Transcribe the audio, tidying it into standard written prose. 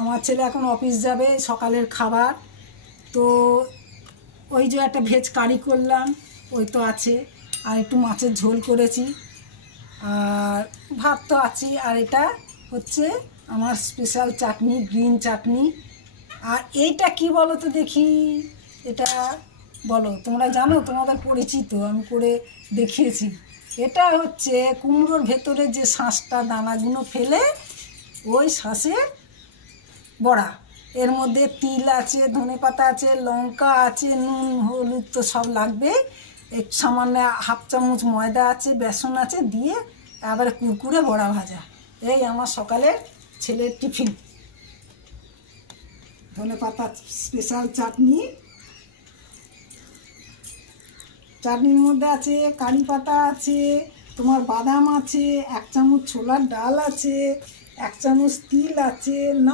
আমার ছেলে এখন অফিস যাবে, সকালের খাবার তো ওই যে একটা ভেজ কারি করলাম, ওই তো আছে, আর একটু মাছের ঝোল করেছি, আর ভাত তো আছে, আর এটা হচ্ছে আমার স্পেশাল চাটনি, গ্রিন চাটনি। আর এইটা কি বলো তো দেখি, এটা বলো, তোমরা জানো, তোমাদের পরিচিত, আমি করে দেখিয়েছি। এটা হচ্ছে কুমড়োর ভেতরে যে শাঁসটা, দানাগুলো ফেলে ওই শাঁসের বড়া। এর মধ্যে তিল আছে, ধনেপাতা আছে, লঙ্কা আছে, নুন হলুদ তো সব লাগবে, এক সামান্য হাফ চামচ ময়দা আছে, বেসন আছে, দিয়ে এবারে কুরকুরে বড়া ভাজা। এই আমার সকালের ছেলের টিফিন। ধনেপাতা স্পেশাল চাটনি, চাটনির মধ্যে আছে কারি পাতা আছে, তোমার বাদাম আছে, 1 চামচ ছোলার ডাল আছে, 1 চামচ তিল আছে,